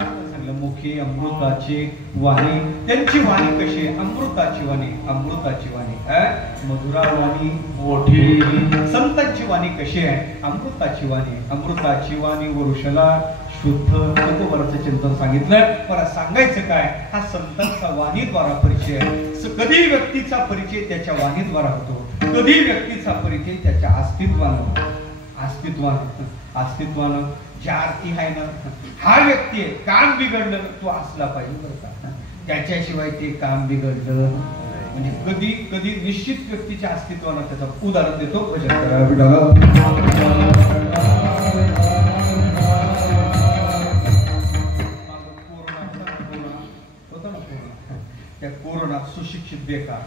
सांगलं मुखी अमृताची वाणी, त्यांची वाणी कशी आहे? अमृताची वाणी, अमृताची वाणी, मधुरा वाणी मोठी. संतांची वाणी कशी आहे? अमृताची वाणी, अमृताची वाणी वरुषला शुद्ध तुकोबराचं चिंतन सांगितलं. मला सांगायचं काय, हा संतांचा वाणीद्वारा परिचय आहे. कधी व्यक्तीचा परिचय त्याच्या वाणीद्वारा होतो, कधी व्यक्तीचा परिचय त्याच्या अस्तित्वानं, अस्तित्वानं ज्या अर्थी आहे ना, हा व्यक्ती आहे, काम बिघडलं तो असला पाहिजे बरं का, त्याच्याशिवाय ते काम बिघडलं म्हणजे कधी कधी निश्चित व्यक्तीच्या अस्तित्वानं. त्याचं उदाहरण देतो, भजन त्या कोरोनात सुशिक्षित बेकार,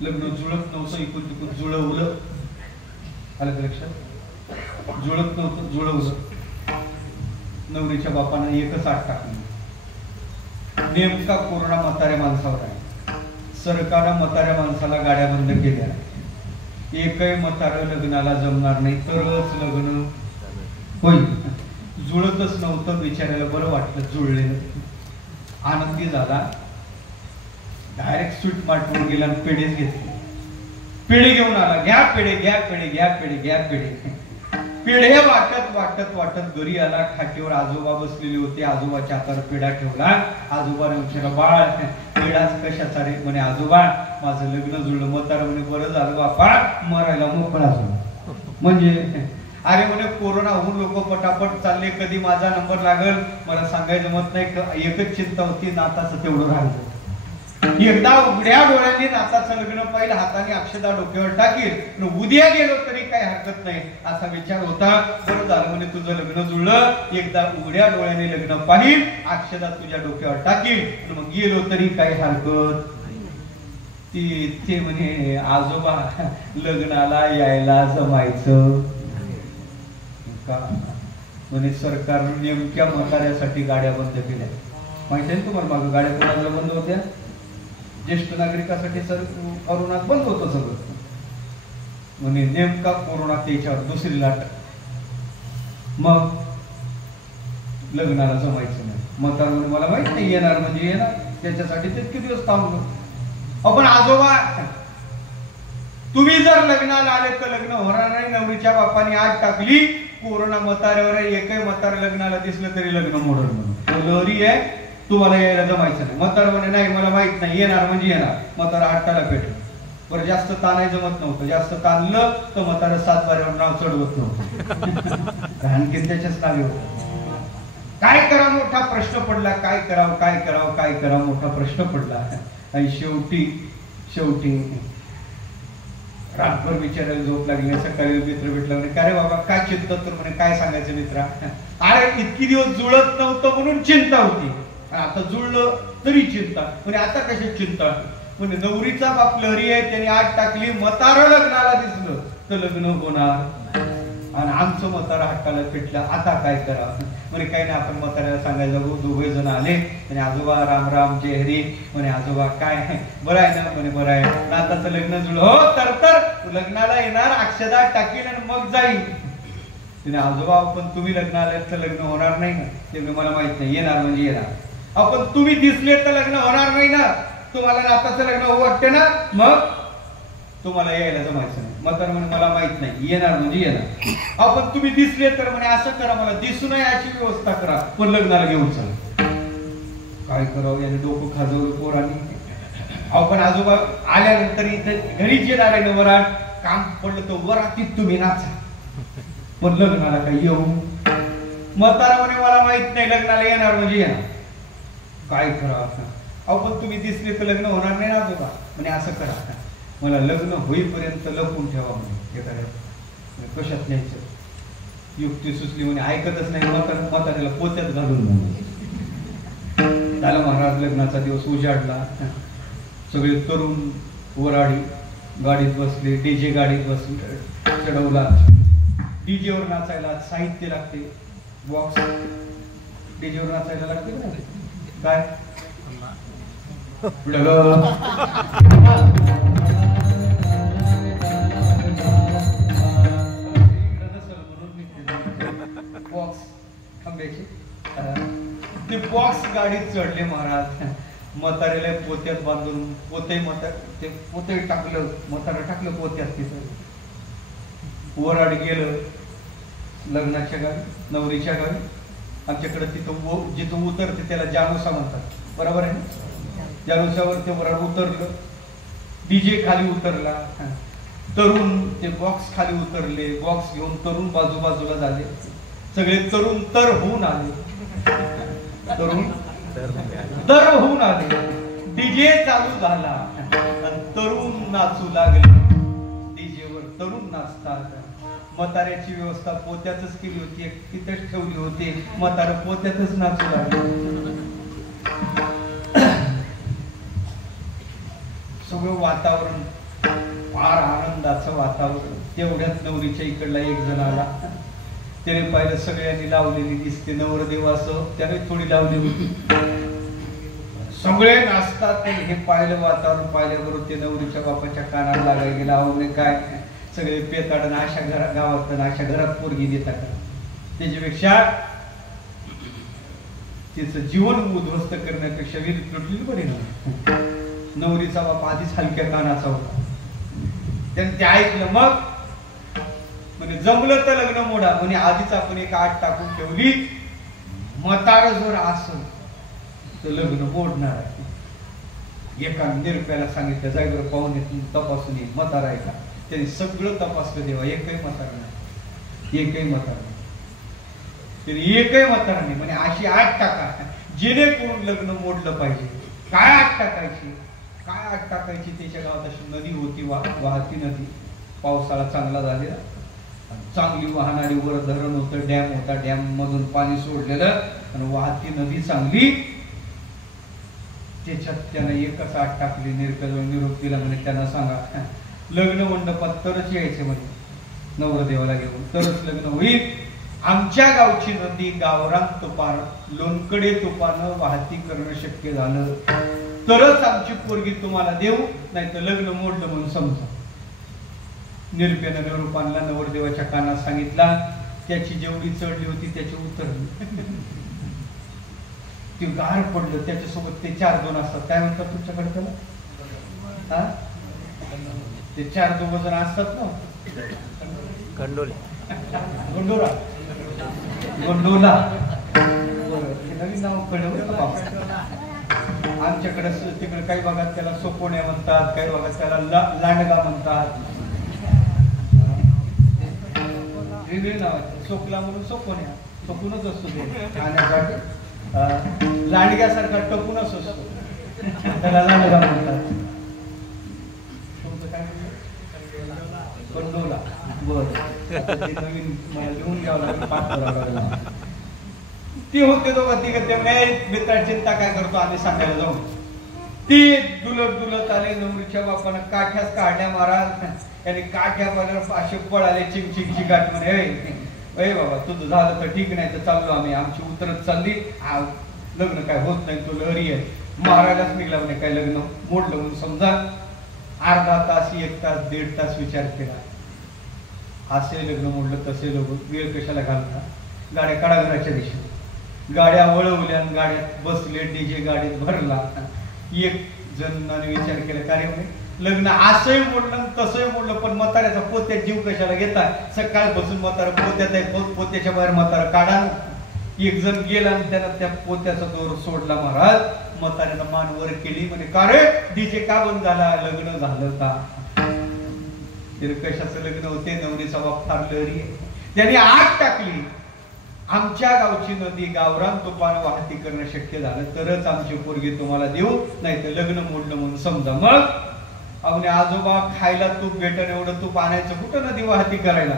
लग्न जुळत नव्हतं, इकडून तिकडून जुळवलं, आलं का लक्षात? जुळत नव्हतं, जुळवलं. नवरीच्या बापानं एकच आठ टाकली. नेमका कोरोना म्हाताऱ्या माणसावर आहे. सरकारनं म्हाताऱ्या माणसाला गाड्या बंद केल्या. एकही म्हातारं लग्नाला जमणार नाही, तरच लग्न होईल. जुळतच नव्हतं, बिचाऱ्याला बरं वाटलं, जुळलेलं, आनंदी झाला. डायरेक्ट स्वीट मार्टवर गेला आणि पेढेच घेतले. पेढे घेऊन आला, घ्या पेढे, घ्या पेढे, घ्या पेढे, घ्या पेढे. पेढे वाटत वाटत वाटत घरी आला. खाटीवर आजोबा बसलेले होते. आजोबाच्या हातावर पेढा ठेवला. आजोबाने विचारलं, बाळ पेढाच कशाचा रे? म्हणे आजोबा माझं लग्न जुळलं. म्हातारा म्हणे बरं झालं बापा, मरायला मोकळा झाला. म्हणजे अरे म्हणे कोरोना होऊन लोक पटापट चालले, कधी माझा नंबर लागल मला सांगायचं मत नाही. एकच चिंता होती, नाताचं तेवढं राहिलं. एकदा उघड्या डोळ्यांनी नाताचं लग्न पाहिलं, हाताने अक्षदा डोक्यावर टाकील, उद्या गेलो तरी काही हरकत नाही असा विचार होता. बरं झालं म्हणे तुझं लग्न जुळलं. एकदा उघड्या डोळ्याने लग्न पाहिल, अक्षदा तुझ्या डोक्यावर टाकील, मग गेलो तरी काही हरकत. ते म्हणे आजोबा लग्नाला यायला जमायचं का? म्हणे सरकारने नेमक्या म्हाताऱ्यासाठी गाड्या बंद केल्या. माहिती आहे तुम्हाला, मागं गाड्या कोणाला बंद होत्या? ज्येष्ठ नागरिकांसाठी सर कोरोनात बंद होतं सगळं. म्हणजे नेमका कोरोना त्याच्यावर दुसरी लाट. मग लग्नाला जमायचं नाही. म्हातार म्हणे मला माहित नाही येणार म्हणजे येणार, त्याच्यासाठी तितके दिवस थांबलो. आपण आजोबा तुम्ही जर लग्नाला आले तर लग्न होणार नाही. नवरीच्या बापाने आग टाकली, कोरोना म्हाताऱ्यावर. एकही म्हातार लग्नाला दिसलं तरी लग्न मोडल म्हणून लहरी आहे, तुम्हाला यायला जमायचं नाही. म्हातार म्हणे नाही मला माहित नाही, येणार म्हणजे येणार. म्हातारा हाताला पेटलं. बरं जास्त ताणाय जमत नव्हतं. जास्त ताणलं तर म्हातारा 7 बाऱ्यावर नाव चढवत नव्हतं, आणखीन त्याच्याच नावे होत. काय करा मोठा प्रश्न पडला, काय करावं काय करावं काय करावं मोठा प्रश्न पडला. आणि शेवटी रातभर विचारायला झोप लागली. सकाळी मित्र भेटला, म्हणे काय रे बाबा काय चिंता? तर म्हणे काय सांगायचं मित्रा, अरे इतकी दिवस जुळत नव्हतं म्हणून चिंता होती, आता जुळलं तरी चिंता. म्हणजे आता कशी चिंता? म्हणजे नवरीचा बाप लहरी आहे, त्याने आग टाकली, म्हातारं लग्नाला दिसलं तर लग्न होणार, आणि आमचं म्हातारा हट्टाला पेटलं, आता काय करावं? म्हणे काही नाही, आपण म्हाताऱ्याला सांगायचं. दोघे जण आले म्हणे आजोबा राम राम जय हरी. म्हणे आजोबा काय बरं आहे ना? म्हणे बरं आहे. नाताचं लग्न जुळलं? हो तर लग्नाला येणार, अक्षदा टाकील आणि मग जाईल. तिने आजोबा पण तुम्ही लग्नाला तर लग्न होणार नाही ना? ते मला माहित नाही, येणार म्हणजे येणार. आपण तुम्ही दिसले तर लग्न होणार नाही ना? तुम्हाला नाताचं लग्न हो वाटते ना? मग तुम्हाला यायला जमायचं नाही. म्हातार म्हणे मला माहित नाही, येणार म्हणजे येणार. आपण तुम्ही दिसले तर म्हणे असं करा, मला दिसू नये याची व्यवस्था करा, पण लग्नाला घेऊन चला. काय करावं याने डोकं खाजवलं पोरांनी. आपण आजोबा आल्यानंतर इथं घरीच येणार आहे ना, वरात काम पडलं तर वरातीत तुम्ही नाचा, पण लग्नाला काही येऊ. म्हातारा म्हणे मला माहित नाही, लग्नाला येणार म्हणजे येणार. काय करावं? आपण तुम्ही दिसले तर लग्न होणार नाही ना आजोबा? म्हणे असं करा, मला लग्न होईपर्यंत लपून ठेवा. म्हणे एखाद्या कशात न्यायचं? युक्ती सुचली. म्हणे ऐकतच नाही. म्हाताऱ्याला पोत्यात घालून त्याला महाराज लग्नाचा दिवस उजाडला. सगळे तरुण वराडी गाडीत बसले, डीजे गाडीत बसले, चढवला. डीजेवर नाचायला साहित्य लागते, बॉक्स. डीजेवर नाचायला लागते ना काय? बॉक्स आंब्याचे ते बॉक्स गाडीत चढले महाराज. म्हाताऱ्याला पोत्यात बांधून ते पोते टाकलं, म्हातारा टाकलं पोत्यात. तिथं वराड गेलं लग्नाच्या गावी, नवरीच्या गावी. आमच्याकडे तिथं जिथं उतरते त्याला जानोसा म्हणतात, बरोबर आहे ना. जानोसावर ते वराड उतरलं, डीजे खाली उतरला, तरुण ते बॉक्स खाली उतरले, बॉक्स घेऊन तरुण बाजूबाजूला झाले, सगळे तरुण तर होऊन आले, तरुण तर होऊन आले. डीजे चालू झाला आणि तरुण नाचू लागले. डीजेवर तरुण नाचतात. म्हाताऱ्याची व्यवस्था पोत्यातच केली होती, तिथंच ठेवली होती. म्हातारा पोत्यातच नाचू लागले. सगळं वातावरण फार आनंदाचं वातावरण. तेवढ्यात नवरीच्या इकडला एक जण आला. त्याने पाहिलं सगळ्यांनी लावलेली दिसते, नवरदेवासह त्याने थोडी लावली होती. सगळे नाचतात. हे पाहिलं, वातावरण पाहिल्याबरोबर ते नवरीच्या बापाच्या कानाला लागायला गेला. आवडले काय सगळे पेताडन अशा गावात अशा घरात पोरगी देतात, त्याच्यापेक्षा तिचं जीवन उद्ध्वस्त करण्यापेक्षा विहिरीत लुटलेली बरी ना. नवरीचा बाप आधीच हलक्या कानाचा होता, त्याने ते ऐकलं. मग म्हणजे जमलं तर लग्न मोडा म्हणजे आधीच आपण एक आठ टाकून ठेवली. म्हातारं जर असेल तर लग्न मोडणार आहे. एका निरप्याला सांगितलं, जागेवर पाहून तपासून ये. म्हातारा आहे का? त्यांनी सगळं तपासलं. देवा एकही म्हातारा नाही, एकही म्हातारा नाही. त्यांनी एकही म्हातारा नाही म्हणजे अशी आठ टाका जेणेकरून लग्न मोडलं पाहिजे. काय आठ टाकायची, काय आठ टाकायची? त्याच्या गावात अशी नदी होती, वाहती नदी. पावसाळा चांगला झालेला, चांगली वाहणारी, वर धरण होतं, डॅम होता, डॅम मधून पाणी सोडलेलं आणि वाहती नदी चांगली. त्याच्यात त्यानं एकच आठ टाकली. निरप्याजवळ निरोप दिला म्हणे, त्यांना सांगा लग्न मंडपात तरच यायचे म्हणे, नवरदेवाला घेऊन तरच लग्न होईल. आमच्या गावची नदी गावरान तुपानं, लोणकडे तुपानं वाहती करणं शक्य झालं तरच आमची पोरगी तुम्हाला देऊ, नाही तर लग्न मोडलं म्हणून समजा. निरप्यानं निरोप आणला, नवरदेवाच्या कानात सांगितला. त्याची जेवढी चढली होती त्याची उतरली. ते गार पडलं. त्याच्यासोबत ते 4 असतात, काय म्हणतात तुमच्याकडे त्याला? ते 4 जण असतात ना, गोंडोला. नवीन नाव कळलं का? आमच्याकडे तिकडे काही भागात त्याला सोपोण्या म्हणतात, काही भागात त्याला लांडगा म्हणतात. वेगळे नाव आहे. सोकला म्हणून सोपोण्या, सोपूनच असतो ते खाण्यासाठी. लांडग्यासारखा टपूनच असतो, त्याला लांडगा म्हणतात. तुमचं काय म्हणतात? कंडोला. बरं, नवीन मला लिहून घ्यावं लागेल, पाठ करावं लागेल. ती होते दोघं तिघ. ते मित्रा चिंता काय करतो आम्ही सांगायला जाऊ. ती दुलत आले. नवरीच्या बापानं काठ्याच काढल्या महाराज. त्यांनी काठ्या पाहिल्यावर असे पळाले, चिंगची गाठ म्हणे, ए बाबा तुझं झालं तर ठीक, नाही तर चाललो आम्ही, आमची उतरत चालली. लग्न काय होत नाही, तो लहरी आहे. महाराजाच निघला म्हणे, काय लग्न मोडलं म्हणून समजा. अर्धा तास, 1 तास, 1.5 तास विचार केला. असे लग्न मोडलं, तसे लोक वेळ कशाला घालता. गाड्या काढा घराच्या दिशेने. गाड्या वळवल्या, गाड्यात बसले, डीजे गाडीत भरला. एक जणांनी विचार केला, काय म्हणे लग्न असंही मोडलं तसंही मोडलं, पण म्हाताऱ्याचा पोत्यात जीव कशाला घेता. सकाळ बसून म्हातारा पोत्यात आहे, पोत्याच्या बाहेर म्हातारा काढा. एक जण गेला आणि त्याला त्या पोत्याचा दोर सोडला महाराज. म्हाताऱ्यानं मान वर केली, म्हणे का रे डीजे का बंद झाला, लग्न झालं का? कशाचं लग्न होते? नवरीचा बाप फार लहरी आहे. त्याने आग टाकली. आमच्या गावची नदी गावरान तुपानं वाहती करणं शक्य झालं तरच आमची पोरगी तुम्हाला देऊ, नाही तर लग्न मोडलं म्हणून समजा. मग अवने आजोबा खायला तूप भेटन एवढं तूप आणायचं कुठं नदी वाहती करायला?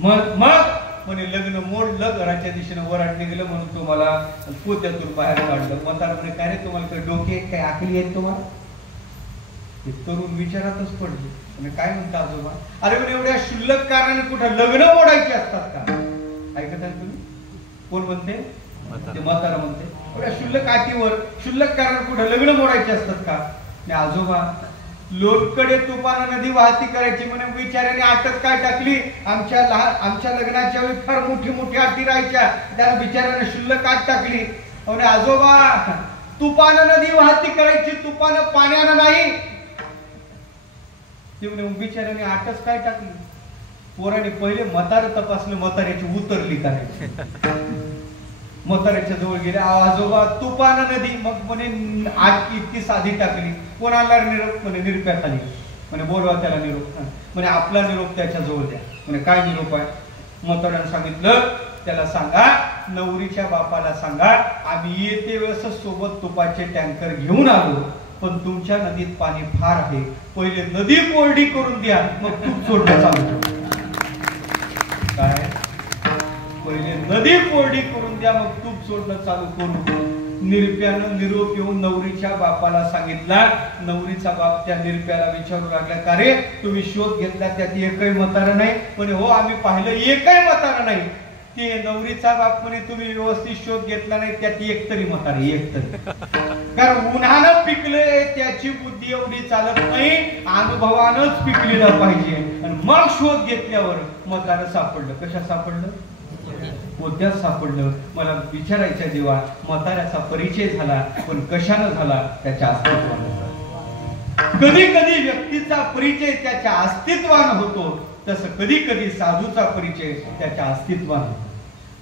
मग म्हणे लग्न मोडलं, घराच्या दिशेनं वराड निघलं म्हणून तुम्हाला पोत्यातून बाहेर काढलं. म्हातारा म्हणे, काय रे तुम्हाला काही डोके काय आखली आहेत तुम्हाला? तरुण विचारातच पडले. म्हणजे काय म्हणता आजोबा? अरे म्हणे एवढ्या शुल्लक कारणाने कुठं लग्न मोडायचे असतात का? ऐकत आहे तुम्ही? कोण म्हणते? ते म्हातारा म्हणते. एवढ्या शुल्लक अटीवर, शुल्लक कारण कुठं लग्न मोडायचे असतात का? नाही आजोबा, लोटकडे तुपानं नदी वाहती करायची म्हणे विचाराने आटच काय टाकली. आमच्या लग्नाच्या वेळी फार मोठी मोठी आटी राहायच्या, त्याला बिचाराने शुल्लक आट टाकली. अरे आजोबा, तुपानं नदी वाहती करायची, तुपानं पाण्यानं नाही. ते म्हणे बिचाऱ्याने आटच काय टाकली. पोराने पहिले म्हातारं तपासलं, म्हाताऱ्याची उतरली काय. म्हाताऱ्याच्या जवळ गेले, आजोबा तुपानं नदी. मग म्हणे आग इतकी साधी टाकली. कोणाला निरोप? म्हणे निरप्याखाली. म्हणे बोलवा त्याला निरोप. म्हणे आपला निरोप त्याच्या जवळ द्या. म्हणे काय निरोप आहे? म्हाताऱ्यानं सांगितलं, त्याला सांगा, नवरीच्या बापाला सांगा, आम्ही येते वेळेस सोबत तुपाचे टँकर घेऊन आलो, पण तुमच्या नदीत पाणी फार आहे, पहिले नदी कोरडी करून द्या, मग तूप सोडणं चालू. काय? पहिले नदी कोरडी करून द्या, मग तूप सोडणं चालू करू. निरप्यानं निरोप येऊन नवरीच्या बापाला सांगितला. नवरीचा बाप त्या निरप्याला विचारू लागला, का रे तुम्ही शोध घेतला, त्यात एकही म्हातारं नाही? म्हणे हो, आम्ही पाहिलं, एकही म्हातारं नाही. ते नवरीचा बाप म्हणे तुम्ही व्यवस्थित शोध घेतला नाही, त्यात एक तरी म्हातारी, एक तरी. कारण उन्हानं पिकले त्याची बुद्धी एवढी चालत नाही, अनुभवानंच पिकलेलं पाहिजे. आणि मग शोध घेतल्यावर म्हातारं सापडलं. कशा सापडलं? पोत्यात सापडलं. मला विचारायच्या देवा, म्हाताऱ्याचा परिचय झाला, पण कशानं झाला? त्याच्या अस्तित्वानं. कधी कधी व्यक्तीचा परिचय त्याच्या अस्तित्वानं होतो, तसं कधी कधी साधूचा परिचय त्याच्या अस्तित्वानं.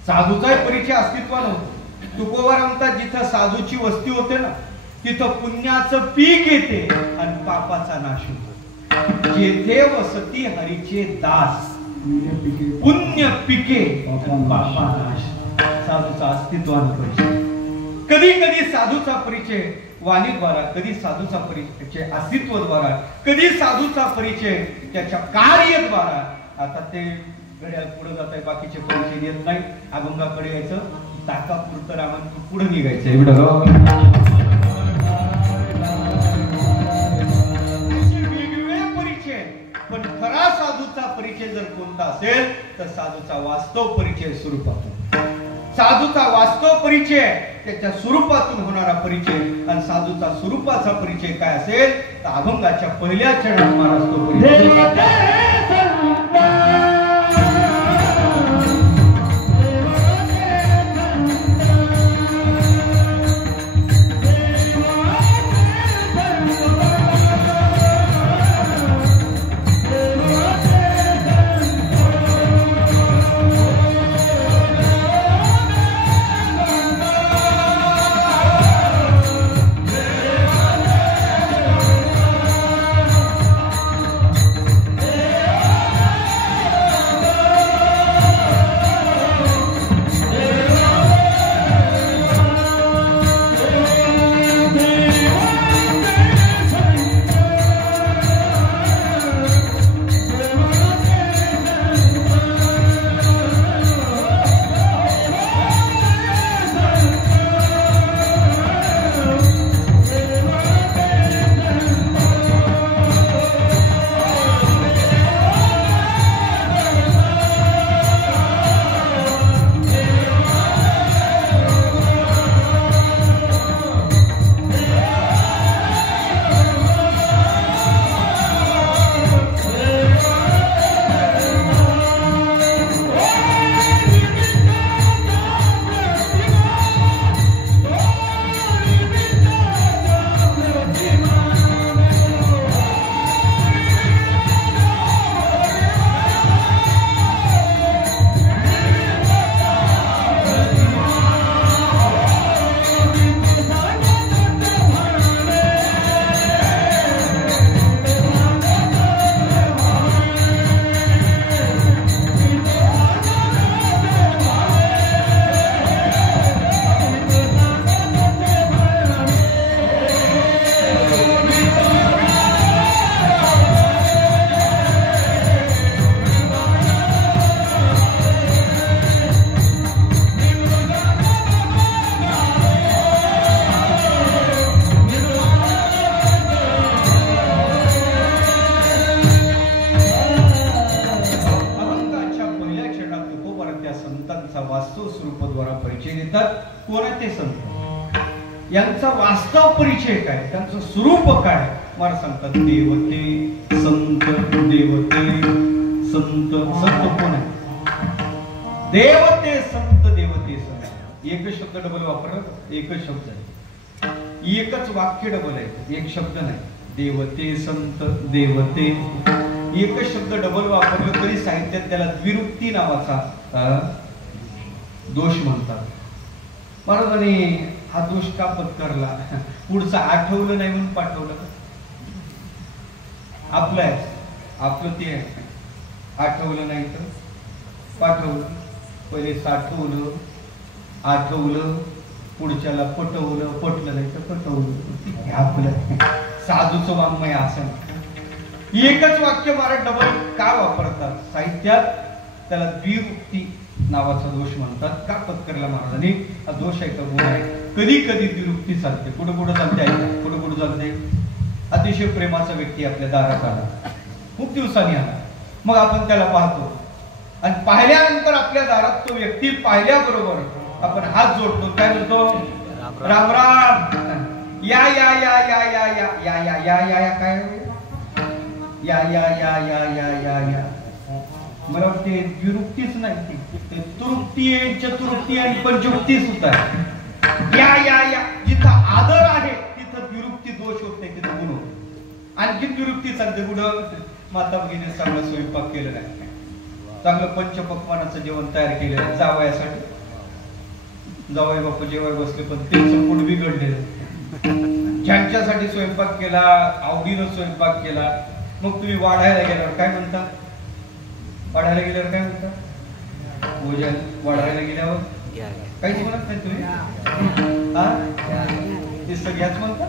साधूचा परिचय अस्तित्वानं होतो. तुकोबा म्हणतात, जिथं साधूची वस्ती होते ना, तिथं पुण्याचं पीक येते आणि पापाचा नाश होतो. जेथे वसती हरीचे दास, पुण्य पिके पापा नाश. साधूचा अस्तित्वानं परिचय. कधी कधी साधूचा परिचय वाणीद्वारा, कधी साधूचा परिचय अस्तित्वाद्वारा, कधी साधूचा परिचय त्याच्या कार्यद्वारा. आता ते घड्याळ पुढे जात आहे, बाकीचे परिचय येत नाही. अभंगाकडे यायचं, ताकापुरतं रामन पुढे निघायचं एवढं. वेगवेगळे परिचय, पण खरा साधूचा परिचय जर कोणता असेल तर साधूचा वास्तव परिचय स्वरूपातून. साधूचा वास्तव परिचय त्याच्या स्वरूपातून होणारा परिचय. आणि साधूचा स्वरूपाचा परिचय काय असेल तर अभंगाच्या पहिल्या चरणात महाराज तो परिचय. यांचा वास्तव परिचय काय, त्यांचं स्वरूप काय मला सांगतात. देवते संत, देवते संत. संत कोण आहे? देवते संत, देवते संत. एकच शब्द डबल वापरला, एकच शब्द आहे, एकच वाक्य डबल आहे, एक शब्द नाही. देवते संत देवते, एकच शब्द डबल वापरलं तरी साहित्यात त्याला द्विरुक्ती नावाचा दोष म्हणतात. महाराजांनी हा दोष का पत्करला? पुढचं आठवलं नाही म्हणून पाठवलं. आपलं आहे, आपलं ते आहे, आठवलं नाही तर पाठवलं. पहिले साठवलं, आठवलं, पुढच्याला पटवलं, पटलं नाही तर पटवलं. आपलं साधूचं वाङ्मय असं. एकच वाक्य मला डबल का वापरतात साहित्यात? त्याला द्विरुक्ती नावाचा दोष म्हणतात. का पत्करला महाराजांनी? हा दोष आहे का गुण आहे? कधी कधी द्विरुक्ती चालते. कुठं कुठं चालते आहे, कुठं कुठं चालते. अतिशय प्रेमाचा व्यक्ती आपल्या दारात आला, खूप दिवसांनी आला, मग आपण त्याला पाहतो आणि पाहिल्यानंतर आपल्या दारात तो व्यक्ती पाहिल्याबरोबर आपण हात जोडतो. काय म्हणतो? राम राम, या या या या या या या या या या या काय या या या या या या या. मला वाटते द्विरुक्तीच नाही, ते तृप्ती आहे, चतुरुक्ती आणि पंचमुक्ती सुद्धा आहे. या या या, जिथं आदर आहे तिथं द्विरुक्ती दोष होत नाही, तिथं गुण होत. आणखी द्विरुक्ती चालते कुठं? माता भगिनी चांगलं स्वयंपाक केलं नाही, चांगलं पंचपक्वानाचं जेवण तयार केलेलं आहे जावयासाठी. जावई बापू जेवाय बसले पण त्यांचं पोट बिघडलेलं. ज्यांच्यासाठी स्वयंपाक केला, आवडीनं स्वयंपाक केला, मग तुम्ही वाढायला गेल्यावर काय म्हणता? वाढायला गेल्यावर काय म्हणता? भोजन वाढायला गेल्यावर काहीच म्हणत नाही तुम्ही. ते सगळ्याच म्हणता,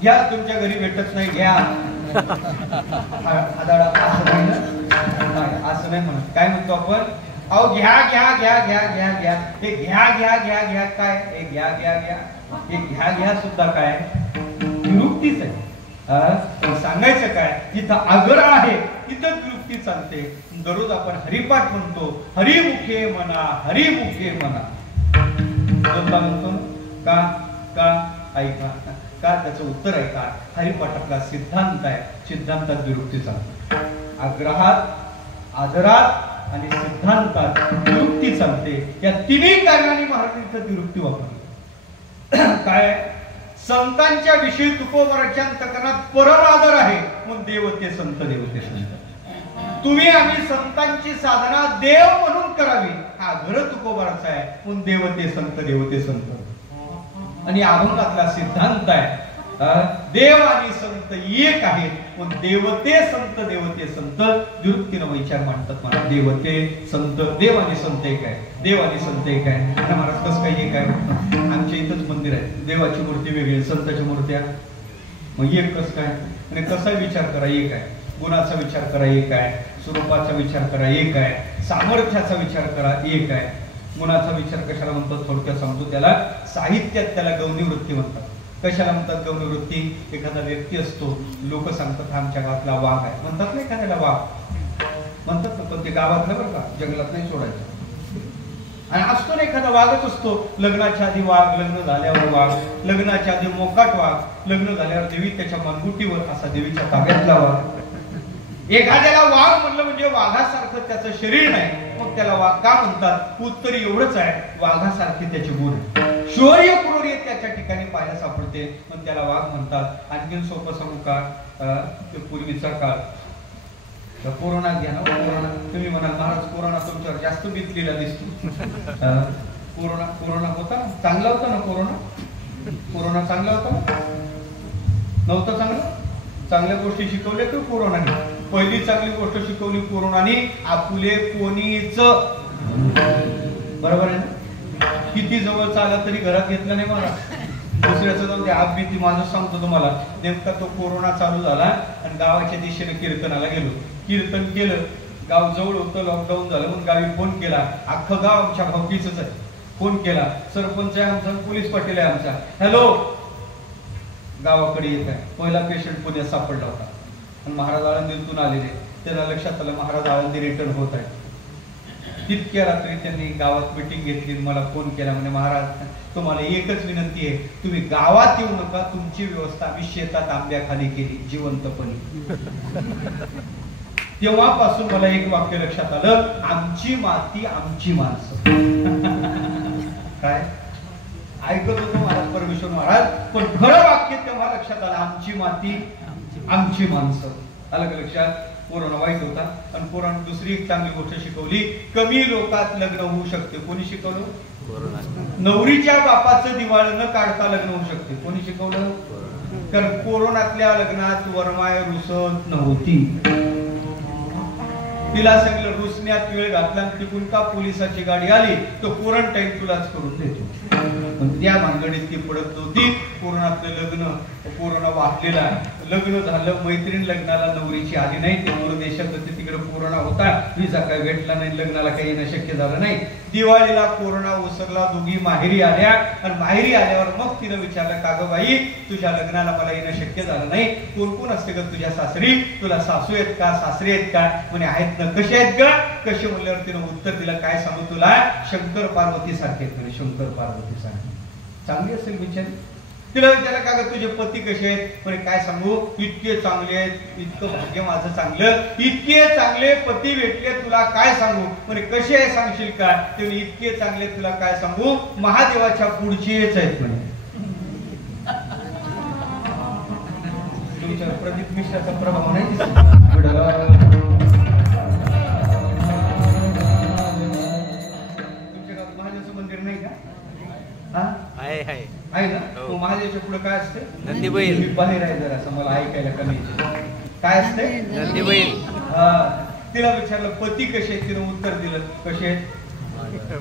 घ्या, तुमच्या घरी भेटत नाही घ्या. असं नाही म्हणत. काय म्हणतो आपण? अहो घ्या घ्या घ्या घ्या घ्या घ्या, हे घ्या घ्या घ्या घ्या काय? हे घ्या घ्या घ्या, हे घ्या घ्या सुद्धा काय? द्विरुक्तीच आहे. सांगायचं काय? जिथं आग्रह आहे तिथं द्विरुक्ती चालते. दररोज आपण हरिपाठ म्हणतो, हरिमुखे म्हणा, हरिमुखे म्हणा. म्हणतो का? का ऐका का? त्याचं उत्तर आहे का? हरिपाठातला सिद्धांत आहे, सिद्धांतात द्विरुक्ती चालते. आग्रहात, आदरात आणि सिद्धांतात द्विरुक्ती चालते. या तिन्ही कारणांनी महाराज इथं द्विरुक्ती वापरली. काय? संतांच्या विषयी तुकोबराच्या अंतकरणात परम आदर आहे म्हणून देवते संत देवते संत. तुम्ही आम्ही संतांची साधना देव म्हणून करावी हा आग्रह तुकोबराचा आहे म्हणून देवते संत देवते संत. आणि अभंगातला सिद्धांत आहे देव आणि संत एक आहेत पण देवते संत देवते संत. द्विरुक्तीनं विचार मांडतात मला. देवते संत, देव आणि संत एक आहे, देव आणि संत एक आहे. महाराज कसं काही एक आहे? आमच्या इथंच मंदिर आहे, देवाची मूर्ती वेगळी, संताच्या मूर्त्या मग एक कसं काय? आणि कसा विचार करा एक आहे, गुणाचा विचार करा एक आहे, स्वरूपाचा विचार करा एक आहे, सामर्थ्याचा विचार करा एक आहे. गुणाचा विचार कशाला म्हणतात थोडक्यात सांगतो. त्याला साहित्यात त्याला गौणी वृत्ती म्हणतात. कशाला म्हणतात गौणी वृत्ती? एखादा व्यक्ती असतो, लोक सांगतात आमच्या गावातला वाघ आहे, म्हणतात नाही एखाद्याला वाघ म्हणतात ना, पण ते गावातलं बरं का, जंगलात नाही सोडायचं. आणि असतो ना एखादा वाघच असतो, लग्नाच्या आधी वाघ, लग्न झाल्यावर वाघ, लग्नाच्या आधी मोकाट वाघ, लग्न झाल्यावर देवी त्याच्या मानगुटीवर असा देवीच्या ताब्यातला वाघ. एखाद्याला वाघ म्हणलं म्हणजे वाघासारखं त्याचं शरीर नाही, मग त्याला वाघ का म्हणतात? उत्तर एवढंच आहे, वाघासारखे त्याचे गुण, शौर्य क्रूर्य त्याच्या ठिकाणी पाहायला सापडते पण त्याला वाघ म्हणतात. आणखीन सोपं सांगू का? पूर्वीचा काळ कोरोना घ्या ना. कोरोना तुम्ही म्हणाल महाराज कोरोना तुमच्यावर जास्त बितलेला दिसतो. कोरोना कोरोना होता ना, चांगला होता ना कोरोना? कोरोना चांगला होता ना? नव्हतं चांगलं? चांगल्या गोष्टी शिकवल्या तर कोरोनाने. पहिली चांगली गोष्ट शिकवली कोरोनाने, आपुले कोणीच. बरोबर आहे ना? किती जवळ आला तरी घरात घेतलं नाही मला. दुसऱ्याचं जाऊन ते आप भीती माझं सांगतो तुम्हाला. नेमका तो कोरोना चालू झाला आणि गावाच्या दिशेने कीर्तनाला गेलो, कीर्तन केलं, गाव जवळ होतं, लॉकडाऊन झालं म्हणून गावी फोन केला. अख्खं गाव आमच्या भावकीच आहे. फोन केला, सरपंच आहे आमचा, पोलीस पाटील आहे आमचा, हॅलो गावाकडे येत आहे. पहिला पेशंट पुण्यात सापडला होता आणि महाराज आळंदीतून आलेले. त्यांना लक्षात आलं महाराज आळंदी रिटर्न होत आहे. तितक्या रात्री त्यांनी गावात मीटिंग घेतली, मला फोन केला, म्हणजे महाराज तुम्हाला एकच विनंती आहे, तुम्ही गावात येऊ नका, तुमची व्यवस्था आम्ही शेतात आंब्याखाली केली जिवंतपणे. तेव्हापासून मला एक वाक्य लक्षात आलं, आमची माती आमची माणसं. काय ऐकत होतो महाराज परमेश्वर महाराज, पण खरं वाक्य तेव्हा लक्षात आलं, आमची माती आमची माणसं. आलं का लक्षात? कोरोना वाईट होता आणि कोरोना दुसरी एक चांगली गोष्ट शिकवली, कमी लोकात लग्न होऊ शकते. कोणी शिकवलं? नवरीच्या बापाचं दिवाळ न काढता लग्न होऊ शकते. कोणी शिकवलं? कारण कोरोनातल्या लग्नात वरमाय रुसत नव्हती. तिला सांगितलं रुसण्यात वेळ घातला, तिकून का पोलिसाची गाडी आली तो क्वारंटाईन तुलाच करून देतो. त्या भानगडीत ती पडत नव्हती. कोरोनातलं लग्न, कोरोना वाढलेला, लग्न झालं, मैत्रीण लग्नाला नवरीची आली नाही, ते परदेशात होते, तिकडे कोरोना होता, विजा काय भेटला नाही, लग्नाला काही येणं शक्य झालं नाही. दिवाळीला कोरोना ओसरला, दोघी माहेरी आल्या आणि माहेरी आल्यावर मग तिनं विचारलं, का ग बाई तुझ्या लग्नाला मला येणं शक्य झालं नाही, कोण कोण असते ग तुझ्या सासरी, तुला सासू आहेत का, सासरे आहेत का? म्हणे आहेत ना. कसे आहेत ग? कसे म्हणल्यावर तिनं उत्तर दिलं, काय सांगू तुला, शंकर पार्वती सारखे आहेत म्हणे. शंकर पार्वती सारखे चांगली असेल बिचारी. तिला विचारलं, का ग तुझे पती कसे आहेत? म्हणे काय सांगू, इतके चांगले आहेत, इतकं भाग्य माझं चांगलं, इतके चांगले पती भेटले, तुला काय सांगू. म्हणे कसे आहे सांगशील का? ते इतके चांगले, तुला काय सांगू, महादेवाच्या पुढचेच आहेत म्हणे. तुमच्या प्रदीप मिश्राचा प्रभाव नाही दिसला? तुमच्या गावात महादेवाचं मंदिर नाही का? आहे ना. तो महादेवाच्या पुढे काय असते? नंदी बैल. मी बाहेर आहे जरा, असं मला ऐकायला कमी. काय असते? नंदी बैल. तिला विचारलं पती कसे आहेत, तिने उत्तर दिलं कसे आहेत,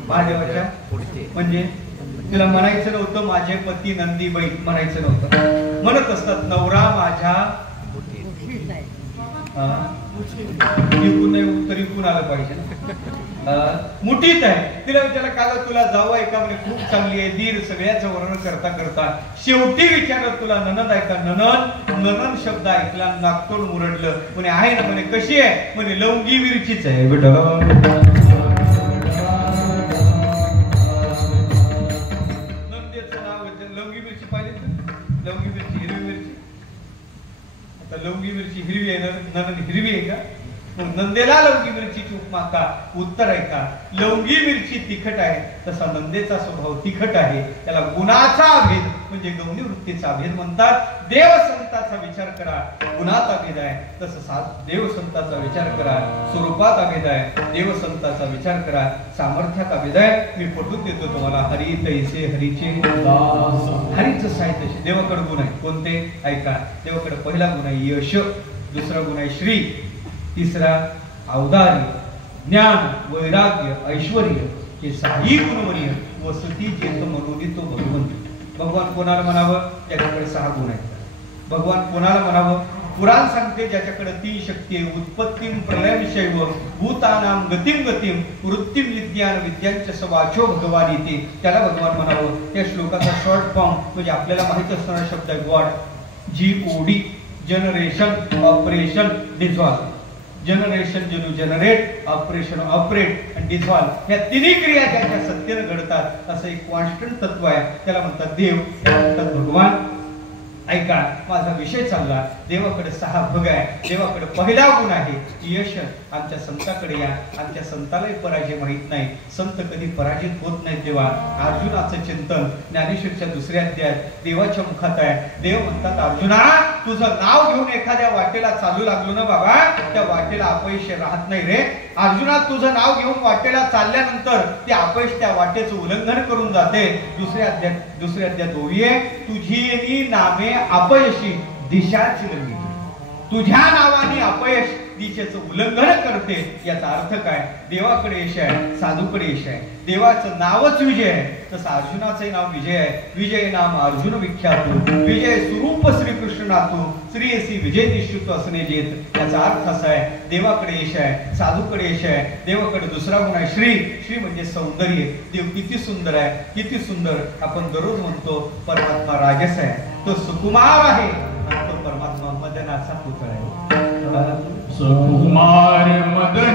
महादेवाच्या पुढचे. म्हणजे तिला म्हणायचं नव्हतं माझे पती नंदी बैल, म्हणायचं नव्हतं. म्हणत असतात नवरा माझ्या तरी कुणाला पाहिजे ना, मुठीत आहे. तिला विचारलं, का तुला जाऊ आहे का? म्हणजे खूप चांगली आहे. दीर सगळ्याचं वर्णन करता करता शेवटी विचारलं, तुला ननद आहे का? ननद. ननद शब्द ऐकला, नागतोड मुरडलं. म्हणे आहे ना. म्हणे कशी आहे? म्हणे लवंगी मिरचीच आहे बेटा. नंदेचं नाव लवंगी मिरची पाहिजे. लवंगी मिरची हिरवी मिरची. आता लवंगी मिरची हिरवी आहे, ननद हिरवी आहे का? नंदेला लवंगी मिरचीची उपमा का? उत्तर आहे का? लवंगी मिरची तिखट आहे, तसा नंदेचा स्वभाव तिखट आहे. त्याला गुणाचा भेद म्हणजे गौणी वृत्तीचा भेद म्हणतात. देव संताचा विचार करा, गुणाचा भेद आहे. तसं देव संताचा विचार करा, स्वरूपाचा भेद आहे. देव संताचा विचार करा, सामर्थ्याचा भेद आहे. मी पटवून देतो तुम्हाला, हरी तैसे हरीचे हरीचं साहित्य. देवाकडे गुण आहे कोणते? ऐका. देवाकडे पहिला गुण आहे यश, दुसरा गुण आहे श्री, तिसरा औदार्य, ज्ञान, वैराग्य, ऐश्वर्य. हे साही गुणवर्य वसती जेत मनोनी तो भगवंत. भगवान कोणाला म्हणावं? त्याच्याकडे 6 गुण आहेत. भगवान कोणाला म्हणावं? पुराण सांगते ज्याच्याकडे 3 शक्ती आहे, उत्पत्तीम प्रलयम शैव भूतानाम गतिम गतिम वृत्तीम विद्यान विद्यांच्या सवाचो भगवान येते, त्याला भगवान म्हणावं. त्या श्लोकाचा शॉर्ट फॉर्म म्हणजे आपल्याला माहित असणारा शब्द आहे God. GOD. Generation, operation, dissolve. Generation जनु जनरेट, ऑपरेशन ऑपरेट आणि डिझॉल्व. या तिन्ही क्रिया ज्याच्या सत्तेने घडतात असं एक कॉन्स्टंट तत्व आहे, त्याला म्हणतात देव, त्याला म्हणतात भगवान. ऐका, माझा विषय चालला. देवाकडे 6 भग आहे. देवाकडे पहिला गुण आहे यश. आमच्या संताकडे या. आमच्या संतालाही पराजय माहित नाही. संत कधी पराजित होत नाही. तेव्हा अर्जुनाचं चिंतन ज्ञानेश्वरच्या 2ऱ्या अध्यायात देवाच्या मुखात आहे. देव म्हणतात, अर्जुना तुझं नाव घेऊन एखाद्या वाटेला चालू लागलो ना बाबा, त्या वाटेला अपयश राहत नाही रे. अर्जुना तुझं नाव घेऊन वाटेला चालल्यानंतर ते अपयश त्या वाटेचं उल्लंघन करून जाते. 2ऱ्या अध्यायात ओवी आहे, तुझी नामे अपयशी दिशाची लंगी. तुझ्या नावाने अपयश दिशेचं उल्लंघन करते. याचा अर्थ काय? देवाकडे यश आहे, साधूकडे यश आहे. देवाचं नावच विजय आहे, तसं अर्जुनाचंही नाव विजय आहे. विजय नाम अर्जुन विख्यातो, विजय स्वरूप श्रीकृष्ण नातो, श्रीयसी विजय निश्चित असणे जेत. याचा अर्थ असा आहे, देवाकडे यश आहे, साधूकडे यश आहे. देवाकडे 2रा गुण आहे श्री. श्री म्हणजे सौंदर्य. देव किती सुंदर आहे, किती सुंदर. आपण दररोज म्हणतो परमात्मा राजस आहे, तो सुकुमार आहे, आणि तो परमात्मा मदनाचा पुतळा आहे. सुकुमार मदन